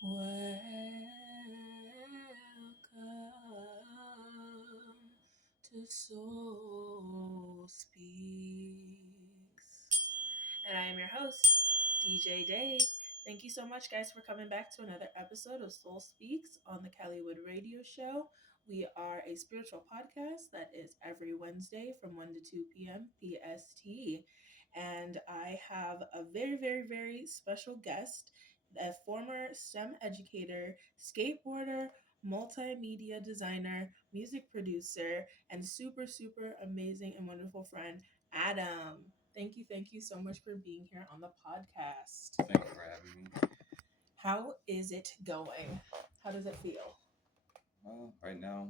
Welcome to Soul Speaks. And I am your host, DJ Day. Thank you so much, guys, for coming back to another episode of Soul Speaks on the Kellywood Radio Show. We are a spiritual podcast that is every Wednesday from 1 to 2 p.m. PST. And I have a very, very, very special guest, a former STEM educator, skateboarder, multimedia designer, music producer, and super, super amazing and wonderful friend, Adam. Thank you so much for being here on the podcast. Thank you for having me. How is it going? How does it feel? Well, right now,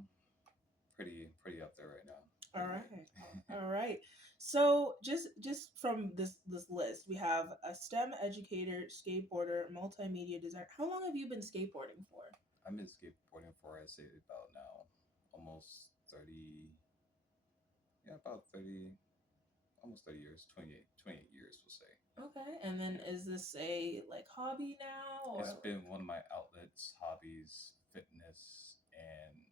pretty up there right now. All Pretty right. good. All right. So just from this list, we have a STEM educator, skateboarder, multimedia designer. How long have you been skateboarding for? I've been skateboarding for I say about now almost 30. Yeah, about 30, almost 30 years. 28 years we'll say. Okay. And then Yeah. is this a like hobby now or It's like been one of my outlets, hobbies, fitness, and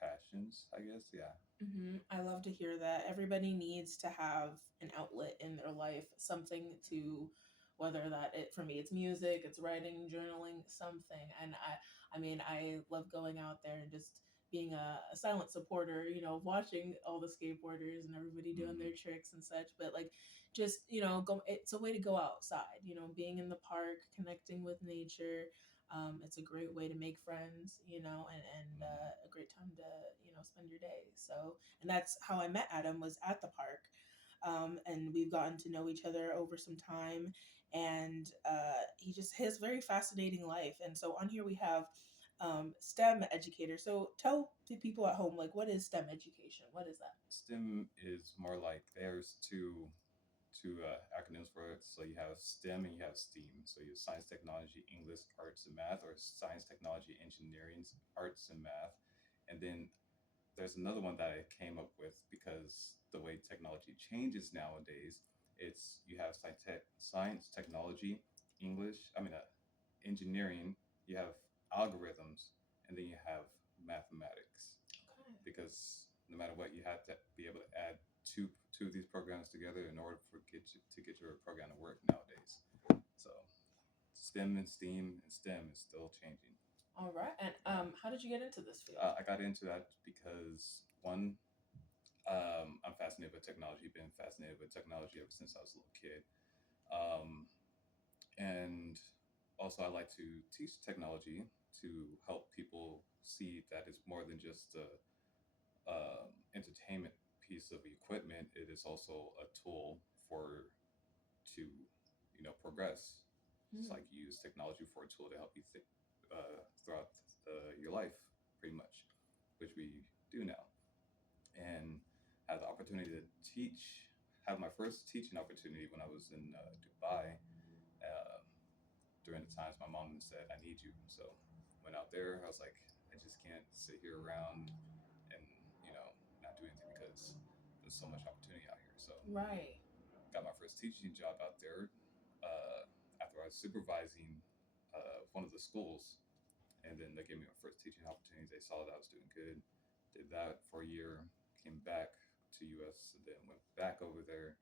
passions. I guess. Yeah. I love to hear that. Everybody needs to have an outlet in their life, something to, whether that it for me it's music, it's writing, journaling, something. And I mean, I love going out there and just being a silent supporter, watching all the skateboarders and everybody doing Hmm. their tricks and such. But like, just go. It's a way to go outside. Being in the park, connecting with nature, it's a great way to make friends, and a great time to spend your day. So, and that's how I met Adam, was at the park, and we've gotten to know each other over some time, and he just has very fascinating life. And so on here we have STEM educator. So tell the people at home, like, what is STEM education? What is that? STEM is more like there's two acronyms for it. So you have STEM and you have STEAM. So you have science, technology, English, arts, and math, or science, technology, engineering, arts, and math. And then there's another one that I came up with because the way technology changes nowadays, it's you have science, technology, English, engineering, you have algorithms, and then you have mathematics Okay. because no matter what, you have to be able to add two of these programs together in order to get your program to work nowadays. So STEM and STEAM and STEM is still changing. All right. And Yeah, how did you get into this field? I got into that because one, I'm fascinated with technology. Been fascinated with technology ever since I was a little kid, um, and also I like to teach technology to help people see that it's more than just a entertainment piece of equipment. It is also a tool for to progress. It's Mm. like you use technology for a tool to help you think throughout your life, pretty much, which we do now. And had the opportunity to teach. Have my first teaching opportunity when I was in Dubai. Uh, During the times my mom said, "I need you," so went out there. I was like, I just can't sit here around and not do anything because there's so much opportunity out here. So Right. got my first teaching job out there after I was supervising one of the schools, and then they gave me my first teaching opportunity. They saw that I was doing good, did that for a year, came back to US, and then went back over there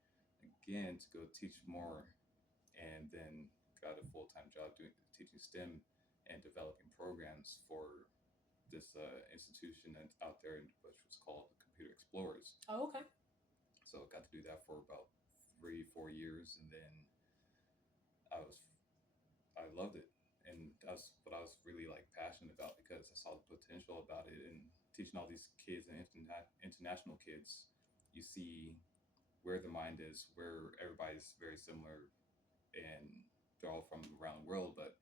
again to go teach more, and then got a full time job doing teaching STEM and developing programs for this institution out there, which was called Computer Explorers. Oh, okay. So got to do that for about 3 4 years, and then I was I loved it, and that's what I was really like passionate about because I saw the potential about it and teaching all these kids and international kids. You see where the mind is, where everybody's very similar, and they're all from around the world, but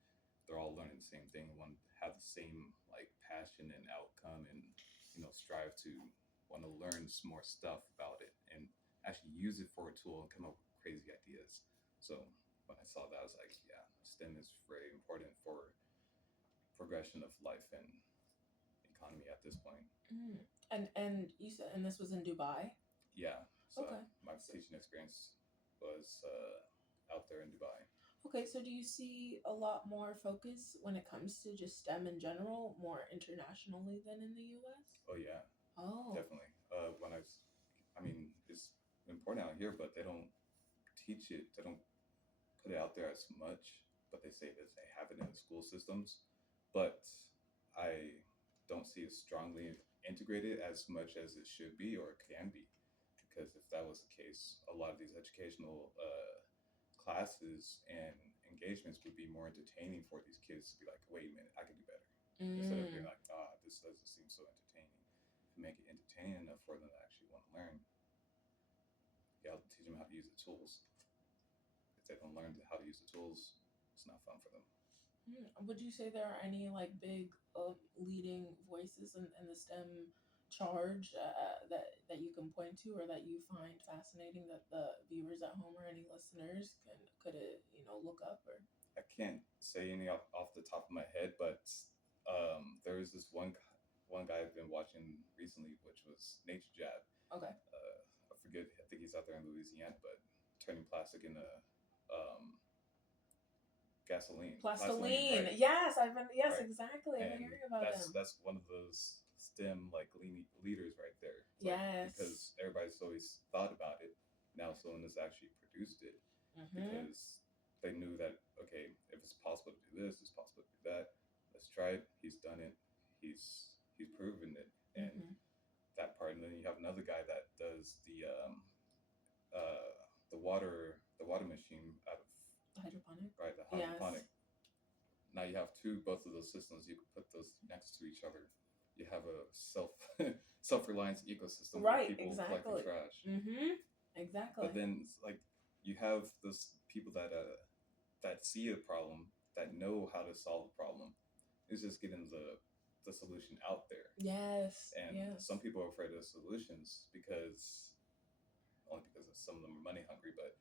they're all learning the same thing. Want to have the same like passion and outcome, and strive to want to learn some more stuff about it and actually use it for a tool and come up with crazy ideas. So when I saw that, I was like, yeah, STEM is very important for progression of life and economy at this point. Mm. And you said, and this was in Dubai. Yeah, so Okay. my So, teaching experience was out there in Dubai. Okay, so do you see a lot more focus when it comes to just STEM in general, more internationally than in the US? Oh yeah, Oh. definitely. I mean, it's important out here, but they don't teach it. They don't put it out there as much. But they say that they have it in the school systems. But I don't see it strongly integrated as much as it should be or can be. Because if that was the case, a lot of these educational classes and engagements would be more entertaining for these kids to be like, wait a minute, I can do better. Instead of being Mm. like, this doesn't seem so entertaining. To make it entertaining enough for them to actually want to learn, you have to teach them how to use the tools. If they don't learn how to use the tools, it's not fun for them. Would you say there are any like big leading voices in the STEM charge that you can point to or that you find fascinating that the viewers at home or any listeners could look up or I can't say any off the top of my head, but there is this one guy I've been watching recently, which was Nature Jab. okay. I forget. I think he's out there in Louisiana, but turning plastic into um, gasoline, Plastoline. right? Yes, Right. exactly. I've been And hearing about that's him. that's one of those STEM like leaders right there. It's like Yes. because everybody's always thought about it. Now someone has actually produced it Mm-hmm. because they knew that okay, if it's possible to do this, it's possible to do that. Let's try it. He's done it. He's proven it, and Mm-hmm. that part. And then you have another guy that does the water machine out of The hydroponic. right the Yes. hydroponic. Now you have both of those systems. You can put those next to each other. You have a self reliance ecosystem with Right. people collecting Exactly. trash. Mm-hmm. Exactly. But then it's like you have those people that see a problem, that know how to solve the problem. It's just getting the solution out there. Yes. And Yes. some people are afraid of solutions because only because of some of them are money hungry, but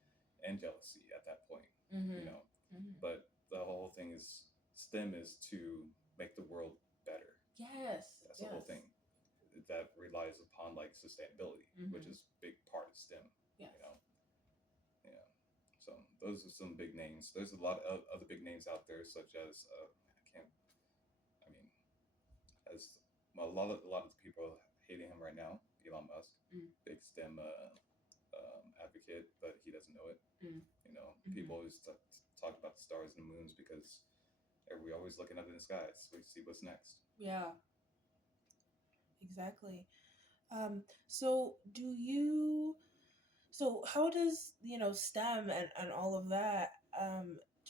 and jealousy at that point, you Mm-hmm. know. Mm-hmm. But the whole thing is STEM is to make the world better. Yes. That's the whole Yes. thing. That relies upon like sustainability, which Mm-hmm. is a big part of STEM. Yes. You know, yeah. So those are some big names. There's a lot of other big names out there, such as I can't. I mean, as a lot of the people hating him right now, Elon Musk, Mm. big STEM advocate, but he doesn't know it. Mm. You know, Mm-hmm. people always talk about the stars and the moons because we always looking up in the skies. We see what's next. Yeah. Exactly. So do you so how does STEM and all of that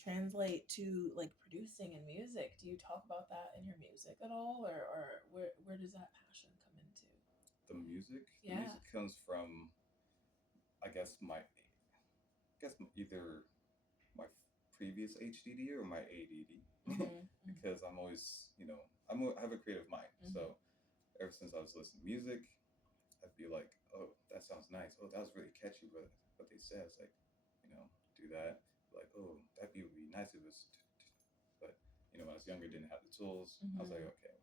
translate to like producing and music? Do you talk about that in your music at all, or where does that passion come into? The Yeah. music comes from, I guess either my previous HDD or my ADD, Mm-hmm. because I'm always, I have a creative mind. Mm-hmm. So ever since I was listening to music, I'd be like, oh, that sounds nice. Oh, that was really catchy. What they said, it's like, do that. Like, oh, that beat would be nice if it was. But when I was younger, didn't have the tools. I was like, Mm-hmm. okay,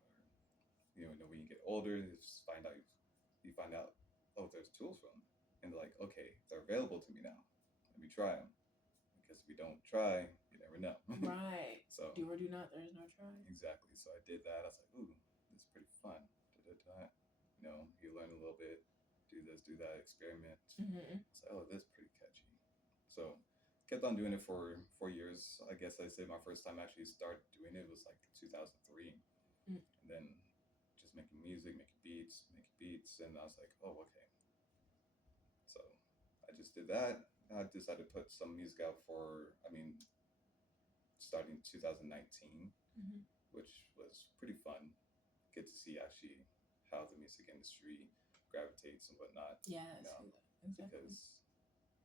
whatever. When you get older, you find out, oh, there's tools for them, and they're like, okay, they're available to me now. Let me try them, because if you don't try, you never know. Right. So Do or do not. There is no try. exactly. So I did that. I was like, ooh, this is pretty fun. Da-da-da. You learn a little bit, do this, do that, experiment. Mm-hmm. It's like, oh, this is pretty catchy. So kept on doing it for 4 years. I guess I say my first time actually started doing it was like 2003, Mm. and then just making music, making beats, and I was like, oh, okay. So I just did that. I decided to put some music out starting 2019, Mm-hmm. which was pretty fun. Get to see actually how the music industry gravitates and whatnot, Yes. you know, Exactly. because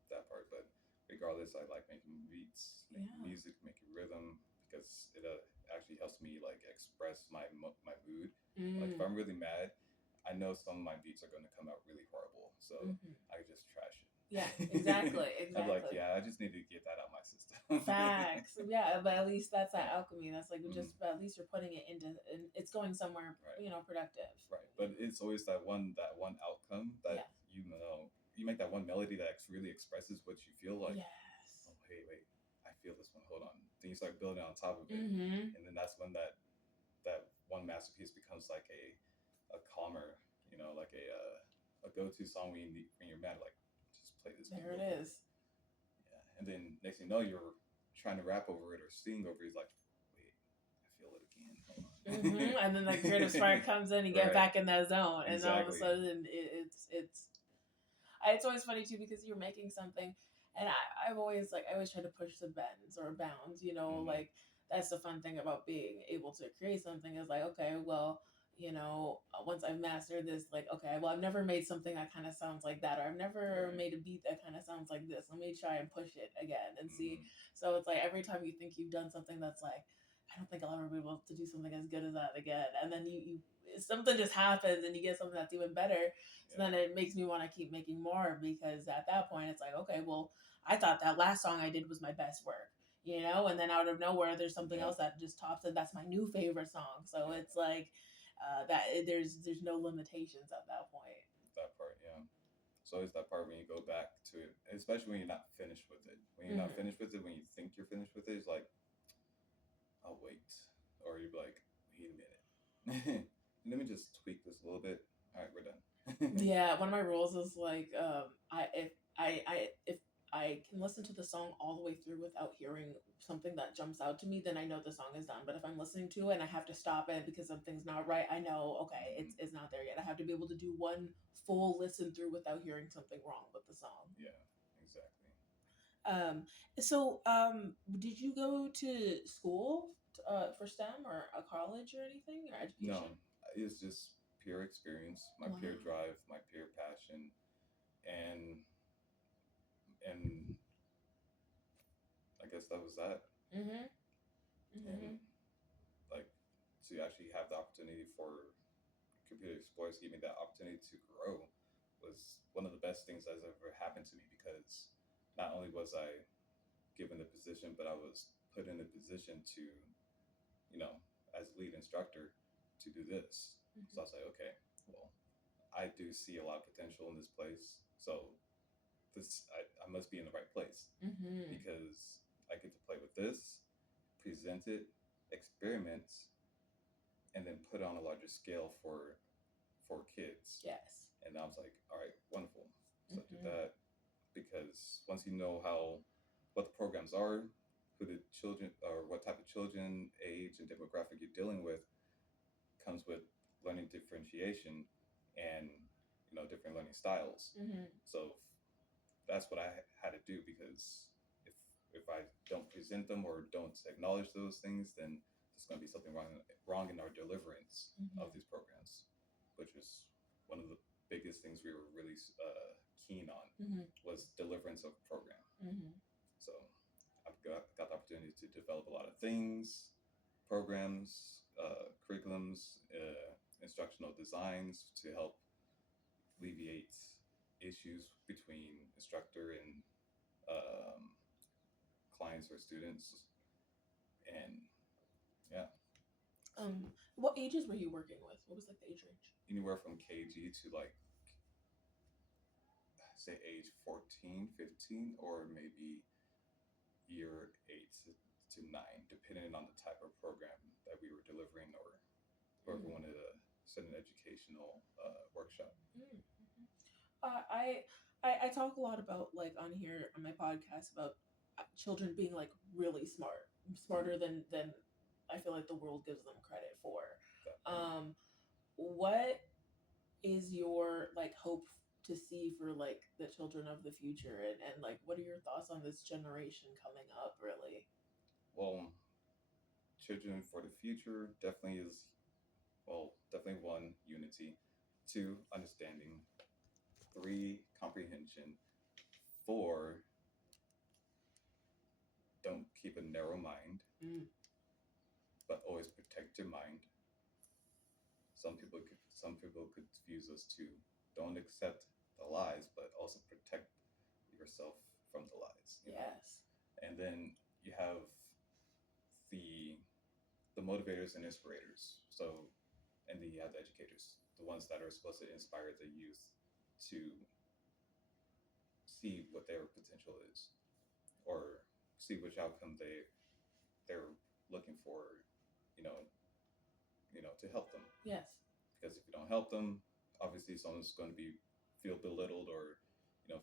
that part. But regardless, I like making beats, making Yeah. music, making rhythm, because it actually helps me like express my mood. Like if Mm. I'm really mad, I know some of my beats are going to come out really horrible, so Mm-hmm. I just trash it. Yeah. Exactly. I'm like, Exactly. yeah, I just need to get that out of my system. Facts. Yeah, but at least that's that alchemy. That's like Mhm. just, but at least you're putting it into, and it's going somewhere, Right. productive. Right, but it's always that one outcome that Yeah. you make that one melody that really expresses what you feel like. Yes. Oh, hey, wait, I feel this one. Hold then you start building on top of it, Mm-hmm. and then that's when that one masterpiece becomes like a calmer, like a go to song when when you're mad, like just play this beat There it real quick. is. Yeah, and then next thing you know, you're trying to rap over it or sing over it. It's like, wait, I feel it again. Hold on. And then the creative spark comes in, you get Right. back in that zone, and all of a Exactly. sudden it's always funny too because you're making something, and I've always I always try to push the bends or bounds. Hmm. That's the fun thing about being able to create something is like, okay, well, once I've mastered this, like, okay, well, I've never made something that kind of sounds like that, or I've never Right. made a beat that kind of sounds like this. Let me try and push it again and see. Hmm. So it's like every time you think you've done something that's like, I don't think I'll ever be able to do something as good as that again, and then you something just happens and you get something that's even better, so Yeah. then it makes me want to keep making more because at that point it's like, okay, well, I thought that last song I did was my best work, and then out of nowhere there's something Yeah. else that just tops it. That's my new favorite song. So Yeah. it's like that there's no limitations at that point. That part. Yeah. So it's that part when you go back to it, especially when you're not finished with it. When you're not Mm-hmm. finished with it, when you think you're finished with it, it's like, I'll wait, or you're like, wait a minute, let me just tweak this a little bit. All right, we're done. Yeah, one of my rules is like, if I can listen to the song all the way through without hearing something that jumps out to me, then I know the song is done. But if I'm listening to it and I have to stop it because something's not right, I know, okay, Hmm. it's not there yet. I have to be able to do one full listen through without hearing something wrong with the song. Yeah, exactly. Um, did you go to school for STEM or a college or anything or education? No, it's just pure experience, my Wow. pure drive, my pure passion, and and I guess that was that. Mm-hmm. And Mm-hmm. like to actually have the opportunity for computer explorers, give me that opportunity to grow, was one of the best things that's ever happened to me, because not only was I given the position, but I was put in a position to, you know, as lead instructor, to do this. So I was like, okay, well, I do see a lot of potential in this place. So I must be in the right place, Mm-hmm. because I get to play with this, present it, experiment, and then put it on a larger scale for kids. Yes. And I was like, all right, wonderful. So I did Mm-hmm. that, because once you know what the programs are, who the children, or what type of children, age, and demographic you're dealing with, comes with learning differentiation and different learning styles. Mm-hmm. So that's what I had to do, because if if I don't present them or don't acknowledge those things, then there's going to be something wrong in our deliverance of these programs, which is one of the biggest things we were really keen on, Mm-hmm. was deliverance of program. Mm-hmm. So I've got the opportunity to develop a lot of things, programs, curriculums, instructional designs to help alleviate issues between instructor and um, clients or students. And yeah, What ages were you working with? What was like the age range? anywhere from KG to like, say, age 14, 15, or maybe year 8 to 9, depending on the type of program that we were delivering, or whoever Mm. wanted to send an educational workshop. Mm. I talk a lot about like on here on my podcast about children being like really smart, Mhm. smarter than I feel like the world gives them credit for. That part. Um, what is your like hope to see for like the children of the future, and like what are your thoughts on this generation coming up really? Well, children for the future definitely is, well, definitely one, unity, two, understanding, three, comprehension, four, don't keep a narrow mind, Mm. but always protect your mind. Some people could confuse us to don't accept the lies, but also protect yourself from the lies. Yes. And then you have the the motivators and inspirators. So, and then you have the educators, the ones that are supposed to inspire the youth to see what their potential is, or see which outcome they're looking for, you know, to help them. Yes. Because if you don't help them, obviously someone's going to be feel belittled or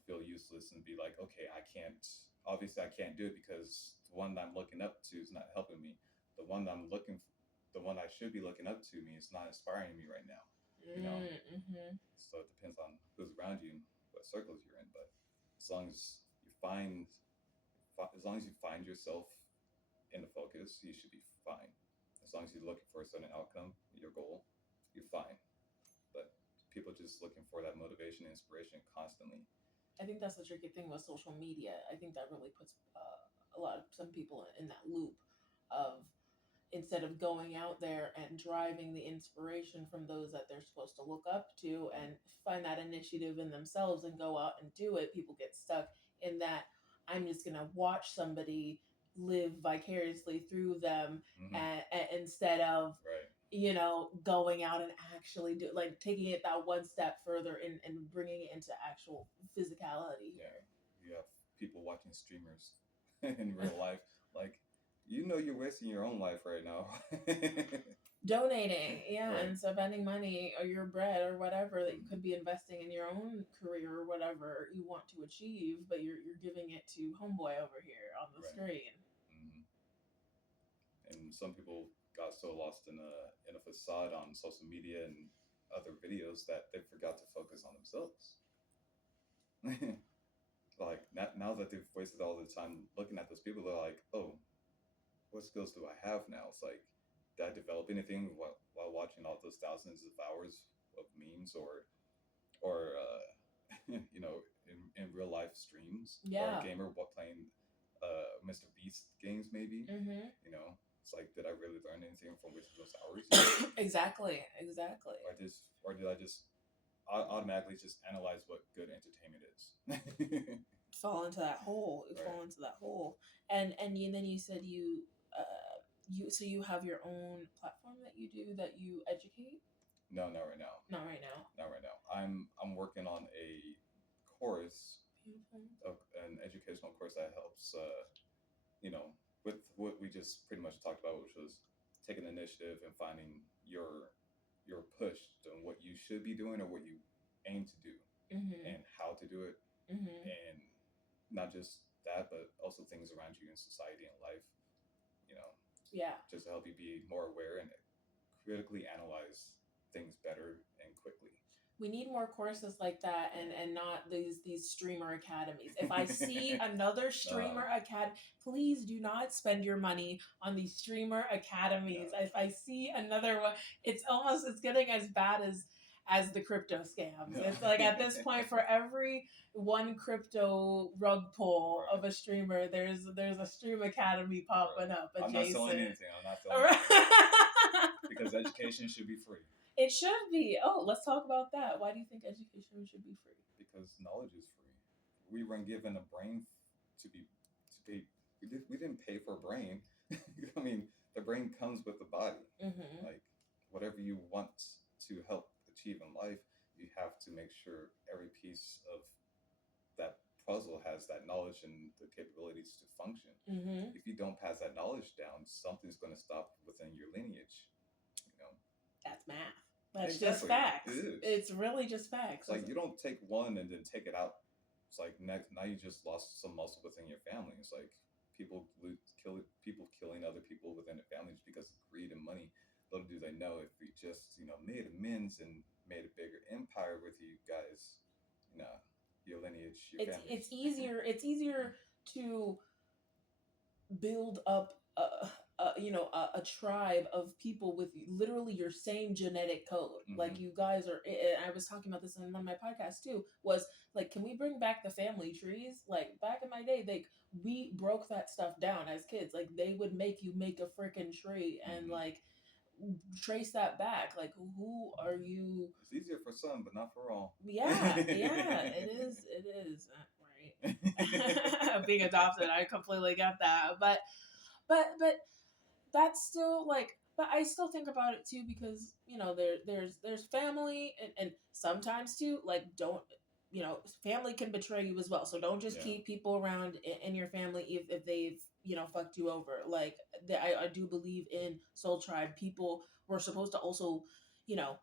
feel useless and be like, okay, I can't. Obviously, I can't do it because the one that I'm looking up to is not helping me. The one that the one I should be looking up to me is not inspiring me right now. You know, Mm-hmm. so it depends on who's around you, and what circles you're in. But as long as you find, as long as you find yourself in the focus, you should be fine. As long as you're looking for a certain outcome, your goal, you're fine. But people just looking for that motivation and inspiration constantly. I think that's the tricky thing with social media. I think that really puts a lot of some people in that loop of, instead of going out there and driving the inspiration from those that they're supposed to look up to and find that initiative in themselves and go out and do it, people get stuck in that I'm just going to watch somebody live vicariously through them, Mm-hmm. instead of, Right. going out and actually do, like, taking it that one step further and bringing it into actual physicality Yeah. here. You have people watching streamers in real life. Like, you're wasting your own life right now. Donating, yeah, Right. and spending money or your bread or whatever that you Mm-hmm. could be investing in your own career or whatever you want to achieve, but you're giving it to homeboy over here on the Right. screen. Mm-hmm. And some people got so lost in a facade on social media and other videos that they forgot to focus on themselves. Like now that they've wasted all the time looking at those people, they're like, oh, what skills do I have now? It's like, did I develop anything while watching all those thousands of hours of memes or in real life streams, or a Yeah. gamer playing Mr. Beast games maybe. Mm-hmm. It's like, did I really learn anything from wasting those hours? Exactly. Exactly. Or did I just automatically just analyze what good entertainment is? Fall into that hole. You Right. fall into that hole, then you said you have your own platform that you do, that you educate. No, not right now. Not right now. Not right now. I'm working on a course, Beautiful. an educational course that helps, you know, with what we just pretty much talked about, which was taking initiative and finding your push on what you should be doing or what you aim to do Mm-hmm. and how to do it, Mm-hmm. and not just that, but also things around you in society and life. You know, Yeah. just to help you be more aware and critically analyze things better and quickly. We need more courses like that, and not these streamer academies. If I see another No, streamer academy, please do not spend your money on these streamer academies. no, If I see another one, it's getting as bad as the crypto scams. no. It's like, at this point, for every one crypto rug pull Right, of a streamer, there's a stream academy popping right. up I'm not selling adjacent. anything. I'm not selling anything because education should be free. It should be. Oh, let's talk about that. Why do you think education should be free? Because knowledge is free. We weren't given a brain to be. We didn't pay for a brain. I mean, the brain comes with the body. Mm-hmm. Like, whatever you want to help achieve in life, you have to make sure every piece of that puzzle has that knowledge and the capabilities to function. Mm-hmm. If you don't pass that knowledge down, something's going to stop within your lineage. You know, That's math. That's just exactly. It facts. is. It's really just facts. It's like you don't take one and then take it out. It's like next now you just lost some muscle within your family. It's like people killing other people within their families because of greed and money. Little do they know, if we just made amends and made a bigger empire with you guys, you know, your lineage, your it's family. it's easier. It's easier to build up a tribe of people with literally your same genetic code. Like, Mm-hmm. you guys are, I was talking about this in one of my podcasts too, was like, can we bring back the family trees? Like, back in my day, we broke that stuff down as kids. Like, they would make you make a freaking tree and, Mm-hmm. like, trace that back. Like, who are you? It's easier for some, but not for all. Yeah, yeah, it is right. Being adopted, I completely get that, but that's still like, but I still think about it too, because there's family, and sometimes too, like, don't family can betray you as well. So don't just Yeah. keep people around in your family if they've fucked you over. Like I do believe in soul tribe. People were supposed to also, you know,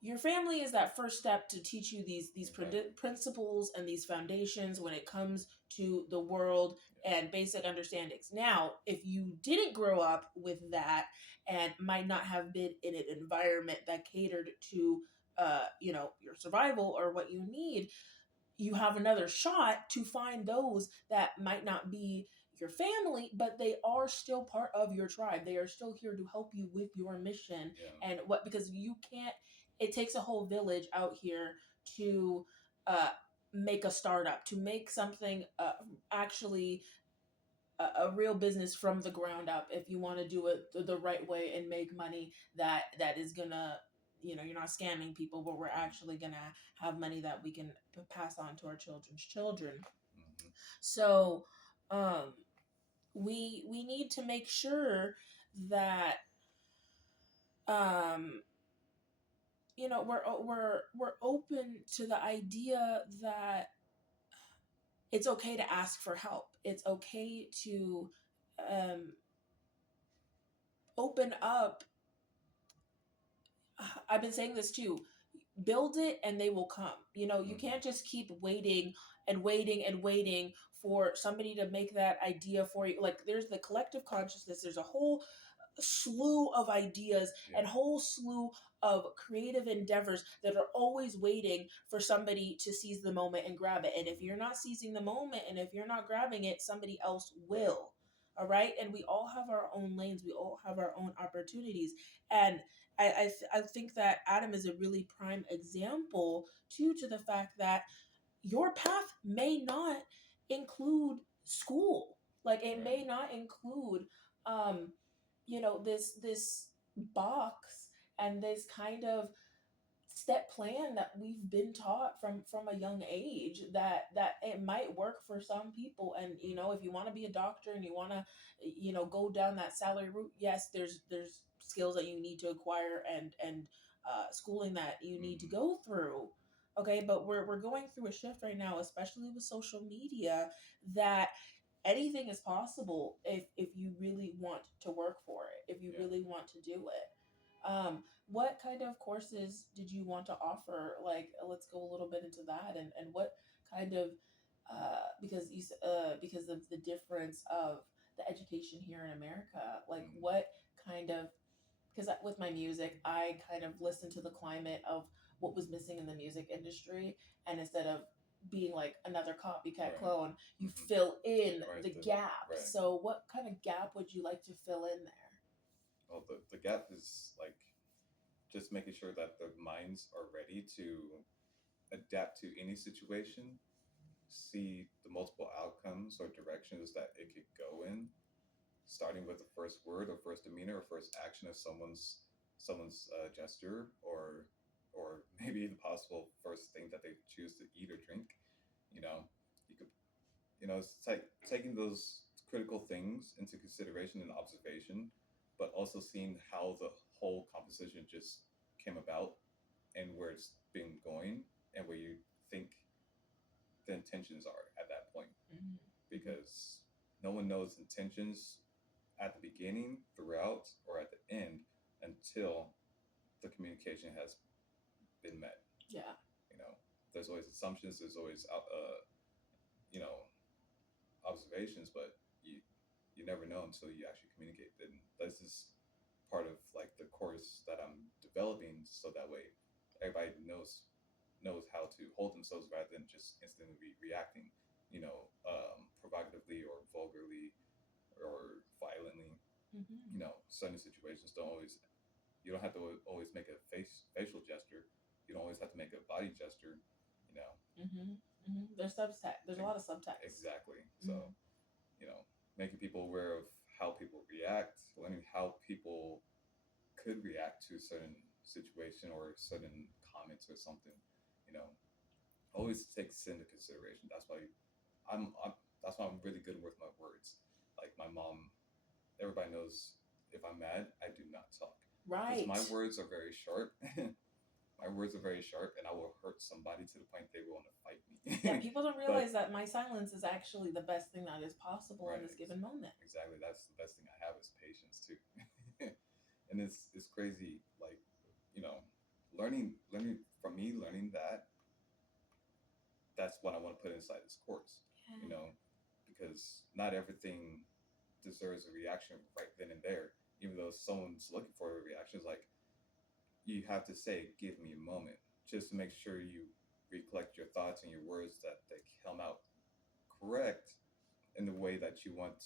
your family is that first step to teach you these Exactly. principles and these foundations when it comes to the world Yeah. and basic understandings. Now, if you didn't grow up with that and might not have been in an environment that catered to your survival or what you need, you have another shot to find those that might not be your family, but they are still part of your tribe. They are still here to help you with your mission. Yeah. And what, because you can't, it takes a whole village out here to uh, make a startup, to make something actually a real business from the ground up. If you want to do it the right way and make money that is gonna, you're not scamming people, but we're actually gonna have money that we can pass on to our children's children. Mm-hmm. So um we need to make sure that um we're open to the idea that it's okay to ask for help. It's okay to um open up. I've been saying this too. Build it and they will come. You Mm-hmm. can't just keep waiting and waiting and waiting for somebody to make that idea for you. Like, there's the collective consciousness, there's a whole slew of ideas Yeah. and whole slew of creative endeavors that are always waiting for somebody to seize the moment and grab it. And if you're Mm-hmm. not seizing the moment and if you're not grabbing it, somebody else Right. will. All right. And we all have our own lanes, we all have our own opportunities. And I think that Adam is a really prime example too, to the fact that your path may not include school. Like, it Right. may not include this box and this kind of step plan that we've been taught from a young age, that it might work for some people. And Mm-hmm. if you want to be a doctor and you want to go down that salary route, yes, there's skills that you need to acquire and schooling that you need to Mm-hmm. go through. Okay, but we're going through a shift right now, especially with social media, that anything is possible if you really want to work for it, if you Yeah. really want to do it. What kind of courses did you want to offer? Like, let's go a little bit into that, and what kind of because of the difference of the education here in America, like Mm-hmm. what kind of, because with my music, I kind of listen to the climate of what was missing in the music industry, and instead of being like another copycat Right. clone, you Mm-hmm. fill in Right. the The gap. right. So, what kind of gap would you like to fill in there? Well, the gap is like just making sure that the minds are ready to adapt to any situation, see the multiple outcomes or directions that it could go in, starting with the first word or first demeanor or first action of someone's gesture, or maybe the possible first thing that they choose to eat or drink. You know, you could, it's like taking those critical things into consideration and observation, but also seeing how the whole composition just came about and where it's been going and where you think the intentions are at that point, Mm-hmm. because no one knows intentions at the beginning, throughout, or at the end until the communication has been met. Yeah. You know, there's always assumptions, there's always you know observations, but you never know until you actually communicate. And this is part of like the course that I'm developing, so that way everybody knows how to hold themselves rather than just instantly reacting, provocatively or vulgarly or violently. Mm-hmm. Certain situations don't always, you don't have to always make a facial gesture. You don't always have to make a body gesture. You know, Mm-hmm. Mm-hmm. There's subtext. There's a lot of subtext. exactly. Mm-hmm. So making people aware of how people react, learning how people could react to a certain situation or certain comments or something. You know, always takes into consideration. I'm that's why I'm really good with my words. Like my mom, everybody knows if I'm mad, I do not talk because Right. my words are very sharp. My words are very sharp, and I will hurt somebody to the point they want to fight Yeah, me. people don't But realize that my silence is actually the best thing that is possible in right, this given moment. exactly. That's the best thing I have is patience too. And it's crazy, like, you know, learning from me, learning that that's what I want to put inside this course. You Yeah. know, because not everything deserves a reaction right then and there. Even though someone's looking for a reaction, it's like you have to say, "Give me a moment," just to make sure you recollect your thoughts and your words that they come out correct in the way that you want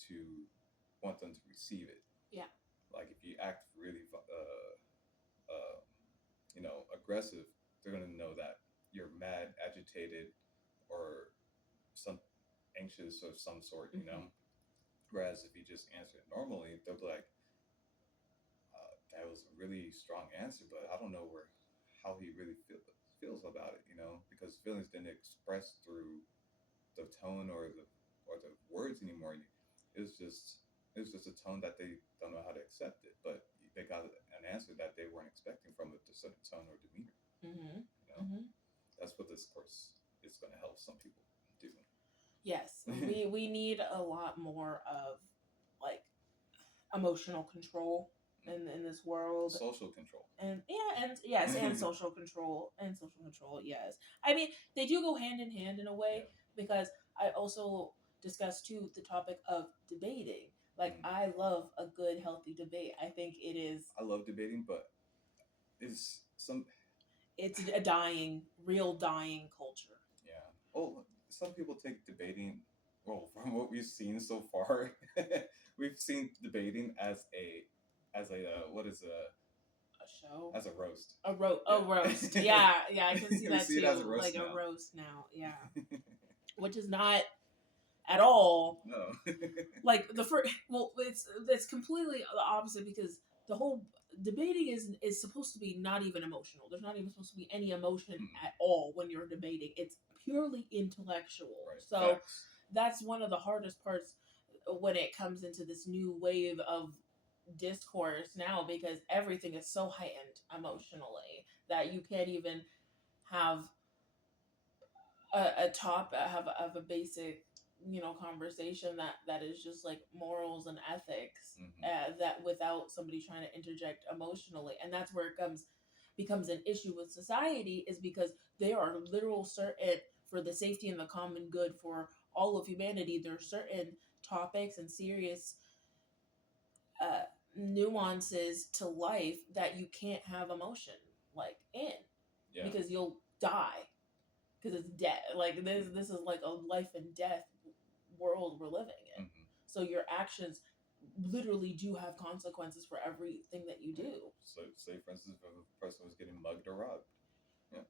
them to receive it. Yeah. Like if you act really, aggressive, they're gonna know that you're mad, agitated, or some anxious of some sort. Mm-hmm. Whereas if you just answer it normally, they'll be like, "That was a really strong answer, but I don't know where how he really feels about it." Because feelings didn't express through the tone or the words anymore. It's just a tone that they don't know how to accept it, but they got an answer that they weren't expecting from a certain tone or demeanor. Mm-hmm. You know, Mm-hmm. that's what this course is going to help some people do. Yes, we need a lot more of like emotional control in this world. Social control. And yeah, and yes, and social control, and social control. Yes, I mean they do go hand in hand in a way, Yeah. because I also discussed too the topic of debating. Like Mm. I love a good healthy debate. I think it is. I love debating, but it's some It's a dying, real dying culture. yeah. Well, some people take debating. Well, from what we've seen so far, we've seen debating as a what is A show. as a roast. A roast. Yeah, yeah, I can see We that see it as a too. Like roast a now. roast now. Yeah, which is not at all No. like the first. Well, it's completely the opposite, because the whole debating is supposed to be not even emotional. There's not even supposed to be any emotion Mm, at all when you're debating. It's purely intellectual. right. So Facts. that's one of the hardest parts when it comes into this new wave of discourse now, because everything is so heightened emotionally that you can't even have a top have a basic conversation that is just like morals and ethics, Hmm. that without somebody trying to interject emotionally. And that's where it becomes an issue with society, is because they are literal certain, for the safety and the common good for all of humanity, there are certain topics and serious uh, nuances to life that you can't have emotion like in, Yeah. because you'll die, because it's death. Like this is like a life and death world we're living in. Hmm. So your actions literally do have consequences for everything that you Yeah. do. So, say for instance, if a person was getting mugged or robbed, yeah,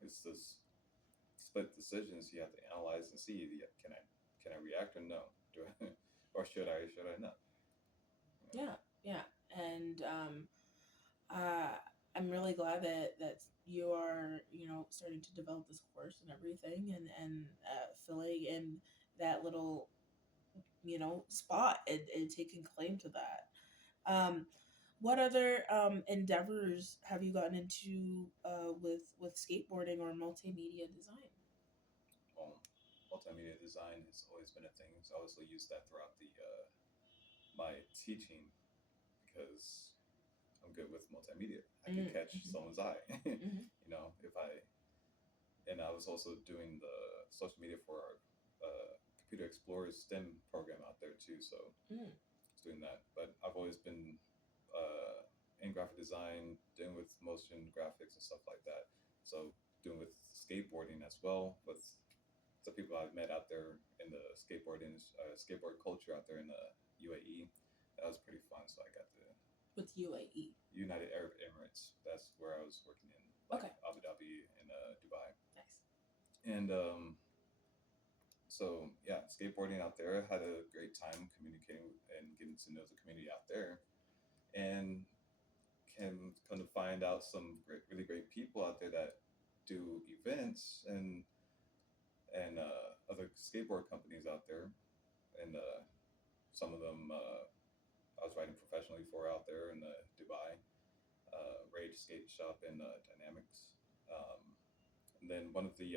it's this split decisions you have to analyze and see. Can I react or no? Do I, or should I not? Yeah, yeah, and uh, I'm really glad that you are starting to develop this course and everything, and filling in that little spot, and taking claim to that. What other endeavors have you gotten into with skateboarding or multimedia design? Multimedia design has always been a thing. So I also use that throughout the my teaching because I'm good with multimedia. I can catch Mm-hmm. someone's eye. Mm-hmm. If I and I was also doing the social media for our Computer Explorers STEM program out there too. So Mm. I was doing that. But I've always been in graphic design, doing with motion graphics and stuff like that. So doing with skateboarding as well with the people I've met out there in the skateboard culture out there in the UAE. That was pretty fun. So I got to With UAE. United Arab Emirates. That's where I was working in, like Okay. Abu Dhabi and Dubai. Nice. And so yeah, skateboarding out there. Had a great time communicating and getting to know the community out there, and can kind of find out some really great people out there that do events and other skateboard companies out there, and some of them I was riding professionally for out there in Dubai, rage skate shop in Dynamics. Um, and then one of the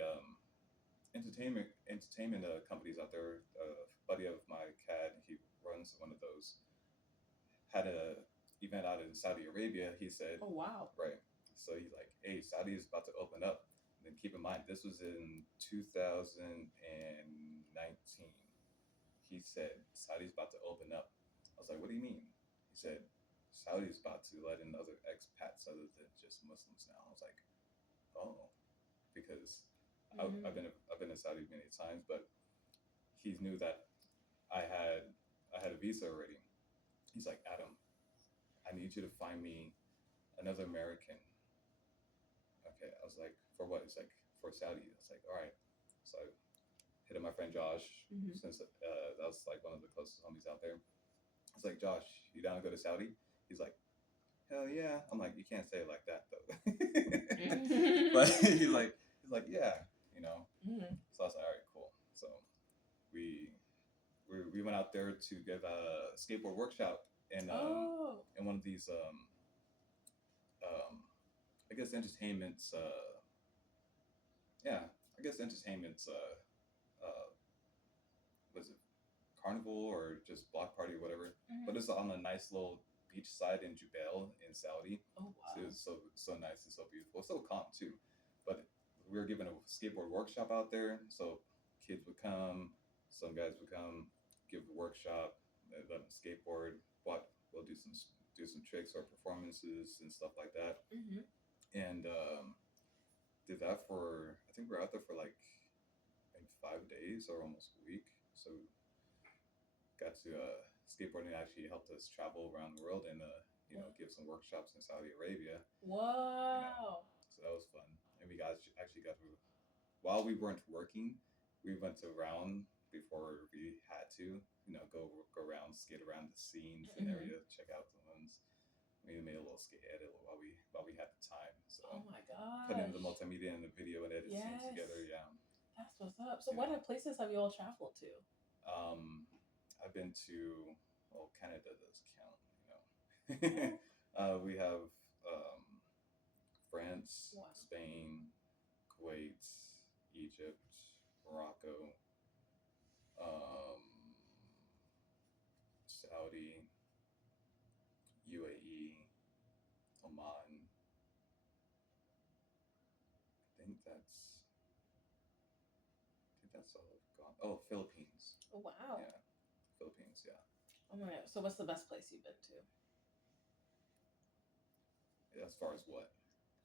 entertainment companies out there, a buddy of my CAD, he runs one of those, had a event out in Saudi Arabia. He said, Oh wow. right. So he's like, hey, Saudi is about to open up. And then keep in mind, this was in 2019. He said, Saudi's about to open up. I was like, what do you mean? He said, Saudi's about to let in other expats other than just Muslims now. I was like, oh, because I've been to Saudi many times, but he knew that I had I had a visa already. He's like, Adam, I need you to find me another American. Okay, I was like, for what? It's like for Saudi. I was like, all right. So I hit up my friend Josh, Mhm. since that was like one of the closest homies out there. I was like, Josh, you down to go to Saudi? He's like, hell yeah. I'm like, you can't say it like that though. But he's like, yeah, you know. Mhm. So I was like, all right, cool. So we we went out there to give a skateboard workshop Oh. in one of these um I guess entertainments yeah, I guess entertainments was it carnival or just block party or whatever. But Mhm. it's on a nice little beach side in Jubail in Saudi. Oh So it wow. was so nice and so beautiful, so calm too. But we were given a skateboard workshop out there, so kids would come, some guys would come, give the workshop, let them skateboard. What we'll do some tricks or performances and stuff like that, Mhm. and did that for I think we were out there for like I think 5 days or almost a week. So got to skateboarding actually helped us travel around the world and give some workshops in Saudi Arabia. You know, Wow. so that was fun. And we guys actually got to while we weren't working, we went around before we had to. Go around, skate around the scenes and Mhm. area, check out the ones. We made a little skate edit while we had the time. So Oh my put in the gosh. multimedia and the video and edit scenes Yes. together. Yeah, That's what's up. So you what know. places have you all traveled to? Um, I've been to well, Canada does count. You know, Oh. we have um, France, Wow. Spain, Kuwait, Egypt, Morocco, um, Saudi, UAE, Oman. I think that's all I've gone. Oh, Philippines. Oh, wow. Yeah, Philippines. Yeah, Oh my god. So what's the best place you've been to? as far as what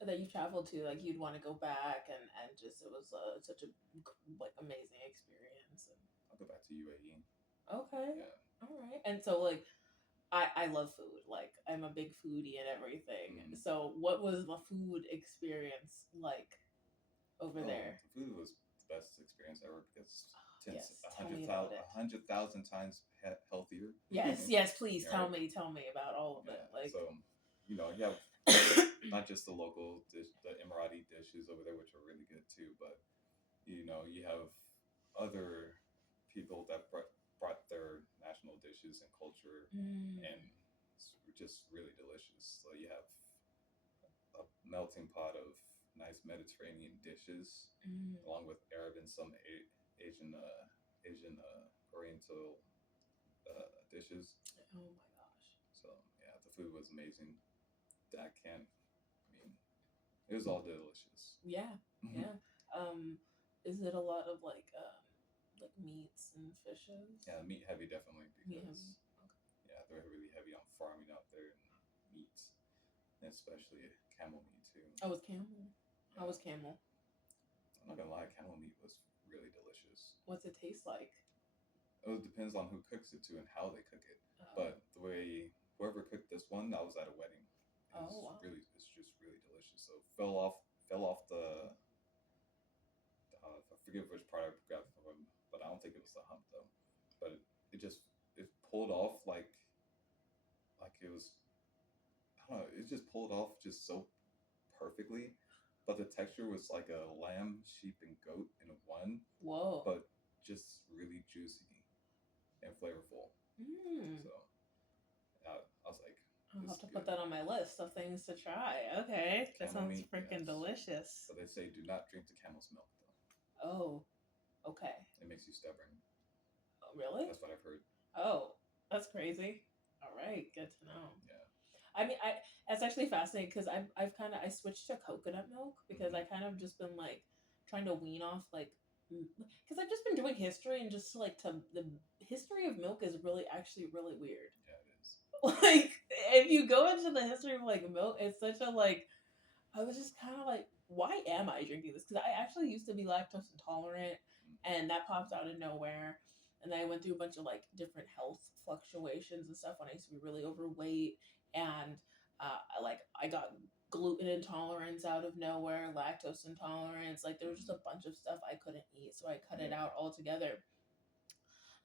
That you traveled to, like you'd want to go back and just it was such a like amazing experience. I'll go back to UAE. Okay. Yeah. All right. And so like I love food. Like I'm a big foodie and everything. Mm. So what was the food experience like over Oh, there? the food was the best experience ever because Yes, tell me about it. 100,000 times healthier. Yes, yes, please Right? tell me about all of it. Yeah. Like So, you have not just the local dish, the Emirati dishes over there, which are really good too, but you have other people that brought their national dishes and culture, mm, and it's just really delicious. So you have a melting pot of nice Mediterranean dishes, mm, along with Arab and some Asian, Asian Oriental dishes. oh my gosh. So yeah, the food was amazing. I can't. I mean, it was all delicious. Yeah, yeah. Um, is it a lot of like meats and fishes? Yeah, meat heavy definitely Meat heavy. because yeah, they're really heavy on farming out there and meat, and especially camel meat too. Oh, it's camel. How Yeah, was camel? I'm not gonna lie, camel meat was really delicious. What's it taste like? It depends on who cooks it too and how they cook it. Oh, But the way whoever cooked this one, I was at a wedding. oh wow. It's just really delicious. So fell off I forget which part I grabbed from him, but I don't think it was the hump though. But it pulled off like it was I don't know. It just pulled off just so perfectly. But the texture was like a lamb, sheep, and goat in one, Whoa. but just really juicy and flavorful. Mm. So I was like, I'll have It's to put good. that on my list of things to try. Okay, that Camel sounds meat, freaking yes. delicious. But they say do not drink the camel's milk though. Oh, okay. It makes you stubborn. Oh, really? That's what I've heard. Oh, that's crazy. All right, good to know. Yeah. I mean, I that's actually fascinating because I've kind of I switched to coconut milk because I kind of just been like trying to wean off like because I've just been doing history and just like to the history of milk is really actually really weird. Yeah, it is. Like if you go into the history of like milk, it's such a like I was just kind of like, why am I drinking this? Because I actually used to be lactose intolerant, and that popped out of nowhere. And then I went through a bunch of like different health fluctuations and stuff when I used to be really overweight, and I got gluten intolerance out of nowhere, lactose intolerance. Like there was just a bunch of stuff I couldn't eat, so I cut it out altogether.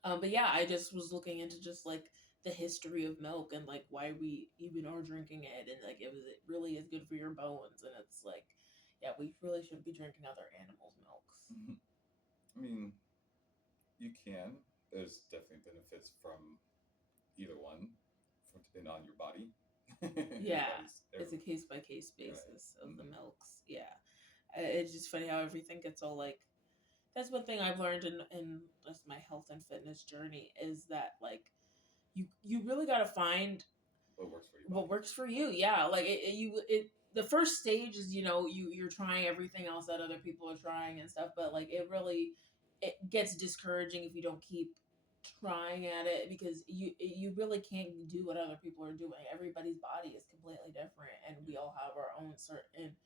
But yeah, I just was looking into just like the history of milk and like why we even are drinking it, and like it really is good for your bones, and it's like, yeah, we really shouldn't be drinking other animals' milks. I mean, you can. There's definitely benefits from either one, from depending on your body. Yeah, it's a case by case basis of the milks. Yeah, it's just funny how everything gets all like. That's one thing I've learned in just my health and fitness journey is that like you really got to find what works for you. What works for you. Yeah, like the first stage is you're trying everything else that other people are trying and stuff, but like it gets discouraging if you don't keep trying at it because you really can't do what other people are doing. Everybody's body is completely different, and we all have our own certain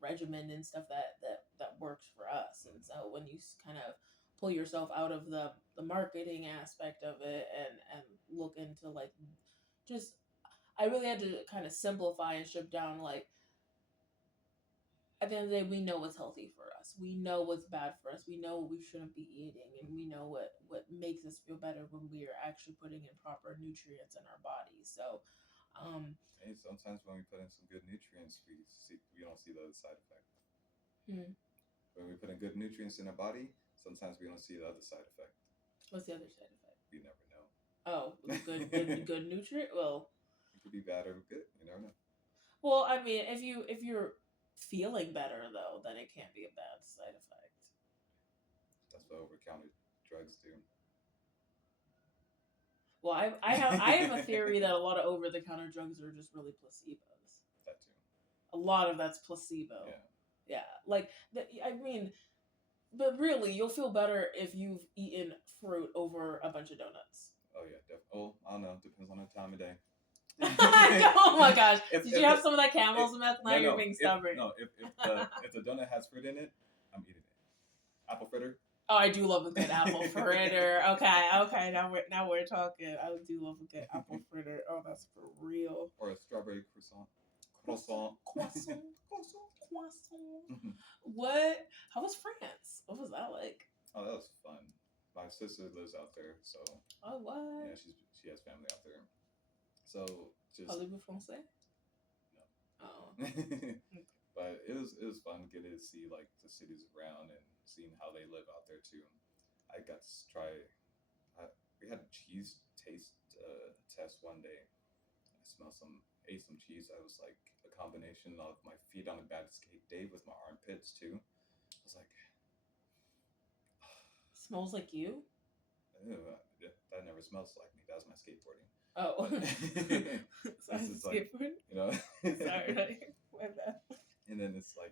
regimen and stuff that works for us. And so when you kind of pull yourself out of the marketing aspect of it and look into like just I really had to kind of simplify and strip down. Like at the end of the day, we know what's healthy for us. We know what's bad for us. We know what we shouldn't be eating, and we know what makes us feel better when we are actually putting in proper nutrients in our bodies. So, hey, sometimes when we put in some good nutrients, we don't see the side effect. hmm. When we put in good nutrients in our body, sometimes we don't see the other side effect. What's the other side effect? We never know. Oh, good nutrient. Well, it could be bad or good. You never know. Well, I mean, if you're feeling better though, then it can't be a bad side effect. That's what over-counter drugs do. Well, I have a theory that a lot of over the counter drugs are just really placebos. That too. A lot of that's placebo. Yeah, like I mean, but really, you'll feel better if you've eaten fruit over a bunch of donuts. Oh yeah, definitely. Oh, I don't know. Depends on the time of day. Oh my gosh! Did you have some of that Camel's meth? Now you're being stubborn. If the donut has fruit in it, I'm eating it. Apple fritter. Oh, I do love a good apple fritter. Okay. Now we're talking. I do love a good apple fritter. Oh, that's for real. Or a strawberry croissant. Croissant. What? How was France? What was that like? Oh, that was fun. My sister lives out there, so. Oh, what? Yeah, she has family out there. So just. Parlez-vous français? No. Oh. But it was fun getting to see like the cities around and seeing how they live out there too. I got to try. We had a cheese taste test one day. I ate some cheese. I was like a combination of my feet on a bad skate day with my armpits too. I was like, smells like you. That never smells like me. That was my skateboarding. Oh, this is like, you know. Sorry, my bad. And then it's like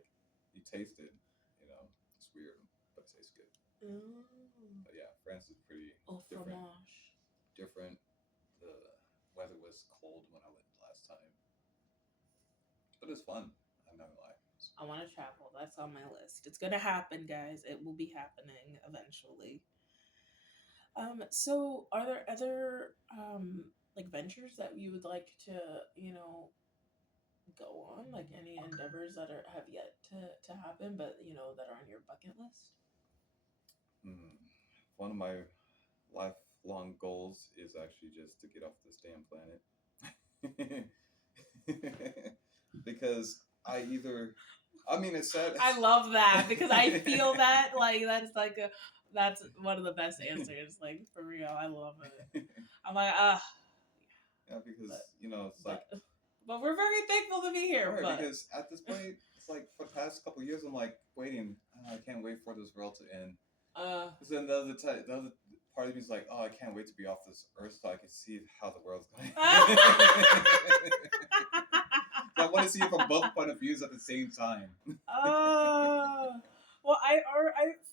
you taste it, you know, it's weird, but it tastes good. But yeah, France is pretty different. Fromage. Different. The weather was cold when I went last time, but it's fun. I'm not gonna lie. I want to travel. That's on my list. It's gonna happen, guys. It will be happening eventually. So are there other like ventures that you would like to, go on? Like any endeavors that have yet to happen, but that are on your bucket list? One of my lifelong goals is actually just to get off this damn planet. Because it's sad. I love that because I feel that like that's one of the best answers. Like for real, I love it. I'm like Yeah, because it's like But we're very thankful to be here. Right, But because at this point, it's like for the past couple of years, I'm like waiting. I can't wait for this world to end. Because then the other part of me is like, oh, I can't wait to be off this earth so I can see how the world's going. So I want to see it from both point of views at the same time. uh, well, I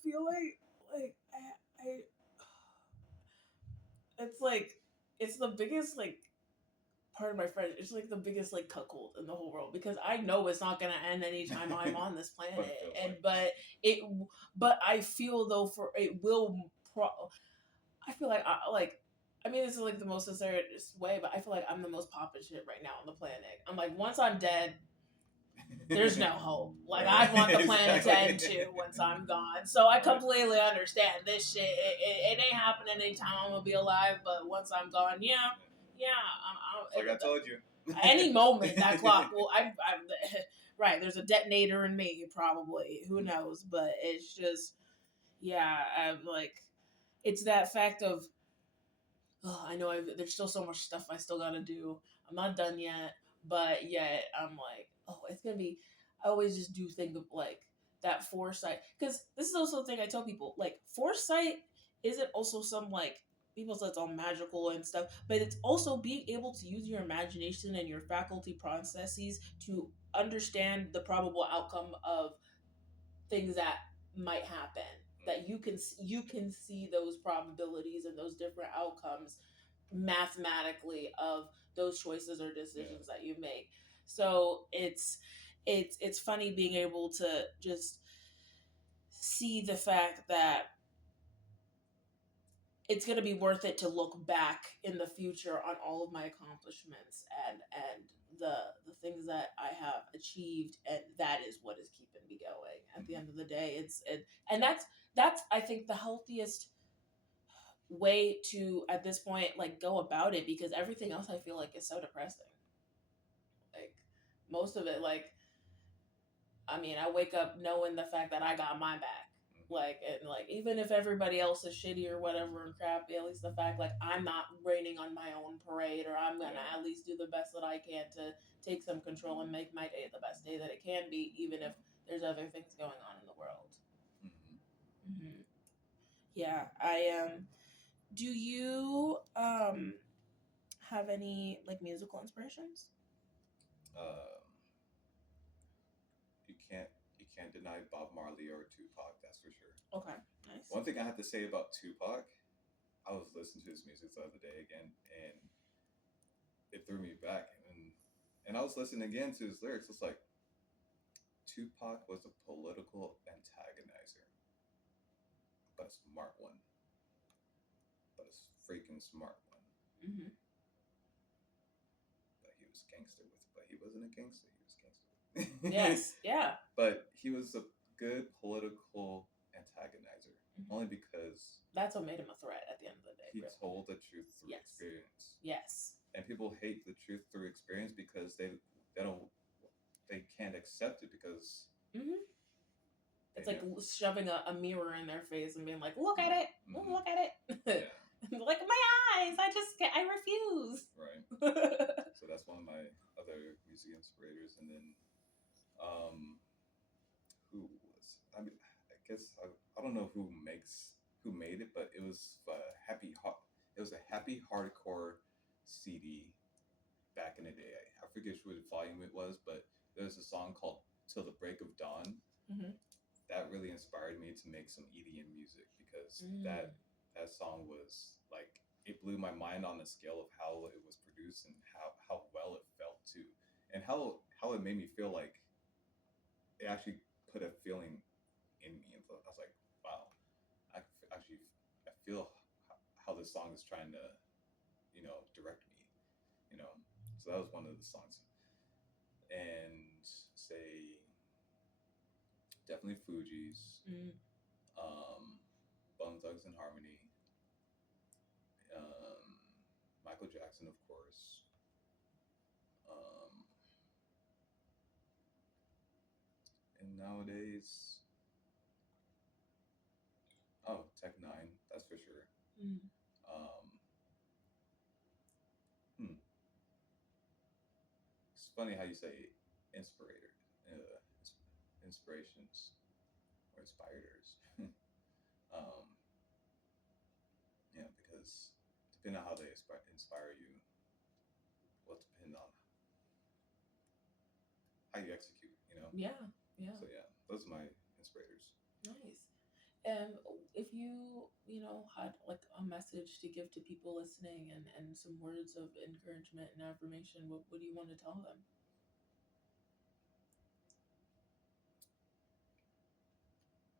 feel like I it's like it's the biggest like part of my friend. It's like the biggest like cuckold in the whole world because I know it's not gonna end anytime I'm on this planet, But it feels and like it but I feel though for it will I feel like I mean, this is like the most sincere way, but I feel like I'm the most poppin' shit right now on the planet. I'm like, once I'm dead, there's no hope. Like, right. I want the planet Exactly. to end too once I'm gone. So I completely understand this shit. It ain't happening anytime I'm gonna be alive, but once I'm gone, yeah, It's like I told you. any moment that clock will. I'm right. There's a detonator in me, probably. Who knows? But it's just, yeah. I'm like, it's that fact of oh, I know there's still so much stuff I still gotta do. I'm not done yet, but yet I'm like, oh, it's gonna be. I always just do think of like that foresight because this is also the thing I tell people like foresight isn't also some like people say it's all magical and stuff, but it's also being able to use your imagination and your faculty processes to understand the probable outcome of things that might happen that you can see those probabilities and those different outcomes mathematically of those choices or decisions that you make. So it's funny being able to just see the fact that it's going to be worth it to look back in the future on all of my accomplishments and the the things that I have achieved, and that is what is keeping me going at the end of the day. And that's I think the healthiest way to at this point like go about it because everything else I feel like is so depressing. Like most of it, like I mean, I wake up knowing the fact that I got my back. Like and like even if everybody else is shitty or whatever and crappy, at least the fact like I'm not raining on my own parade or I'm gonna at least do the best that I can to take some control and make my day the best day that it can be, even if there's other things going on in the world. Mm-hmm. Yeah, I do you have any like musical inspirations? Um, you can't you can't deny Bob Marley or Tupac. That's for sure. Okay, nice. One thing I have to say about Tupac, I was listening to his music the other day again, and it threw me back. And I was listening again to his lyrics. It's like Tupac was a political antagonizer, but a smart one, but a freaking smart one. Mm-hmm. But he was gangster with, but he wasn't a gangster. He was gangster. Yes, yeah. But he was a good political antagonizer, only because That's what made him a threat at the end of the day. he Really. told the truth through Yes. experience. Yes. And people hate the truth through experience because they don't they can't accept it because Mm-hmm. It's they like know. shoving a mirror in their face and being like, "Look at it, Mhm. look at it." Yeah, Like my eyes, I refuse. right. So that's one of my other music inspirators, and then um, who was I guess I don't know who made it, but it was it was a happy hardcore CD back in the day. I forget which volume it was, but there's a song called "Till the Break of Dawn." Mm-hmm. That really inspired me to make some EDM music because that song was like it blew my mind on the scale of how it was produced and how well it felt too, and how it made me feel like it actually put a feeling in me. And I was like, wow, actually I feel how this song is trying to direct me, you know. So that was one of the songs, and say definitely Fuji's, Mm. um, Bone Thugs and Harmony, um, Michael Jackson, of course. Um, and nowadays, oh, Tech 9, that's for sure. Mm. Um, hmm, funny how you say inspirator, uh, inspirations or inspirators. um, because depending on how they inspire you, will depend on how you execute. Yeah, yeah, So yeah, those are my inspirators. nice. And if you, had like a message to give to people listening and some words of encouragement and affirmation, what do you want to tell them?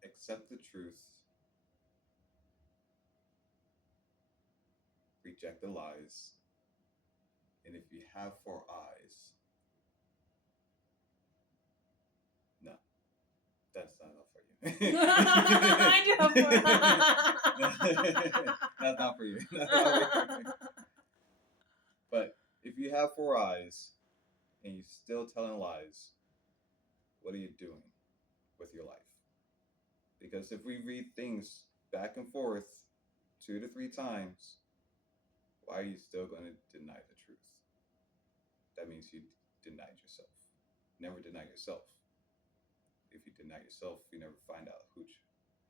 Accept the truth, reject the lies, and if you have four eyes, no, that's not enough for you. I do That's not for you. That's not for you. But if you have four eyes and you're still telling lies, what are you doing with your life? Because if we read things back and forth 2 to 3 times, why are you still going to deny the truth? That means you denied yourself. Never deny yourself. If you deny yourself, you never find out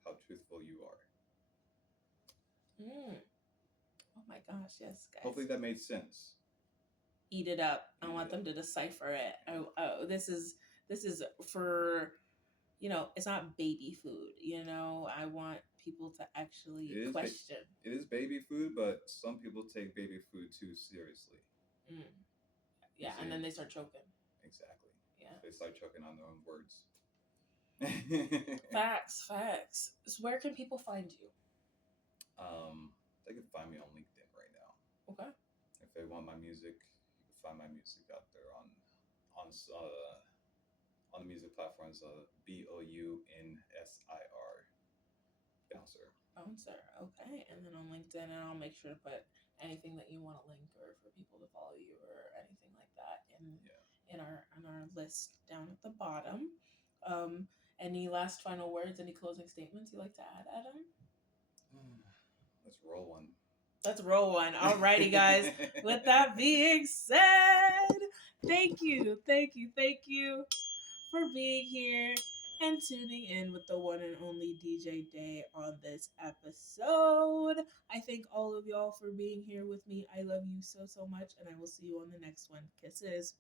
how truthful you are. Mm. Oh my gosh, yes, guys. Hopefully that made sense. Eat it up. I Eat want it them up. to decipher it. This is for, it's not baby food. I want people to It actually is question. it is baby food, but some people take baby food too seriously. Mm. You Yeah, and see, then they start choking. exactly. Yeah. They start choking on their own words. Facts, facts. So where can people find you? They can find me on LinkedIn right now. Okay. If they want my music, you can find my music out there on on the music platforms. Bouncer Bouncer. Bouncer. Okay. And then on LinkedIn, and I'll make sure to put anything that you want to link or for people to follow you or anything like that Yeah. in our list down at the bottom. Any last final words, any closing statements you like to add, Adam? Let's roll one. Let's roll one. Alrighty, guys. With that being said, thank you, thank you, thank you for being here and tuning in with the one and only DJ Day on this episode. I thank all of y'all for being here with me. I love you so, so much, and I will see you on the next one. Kisses.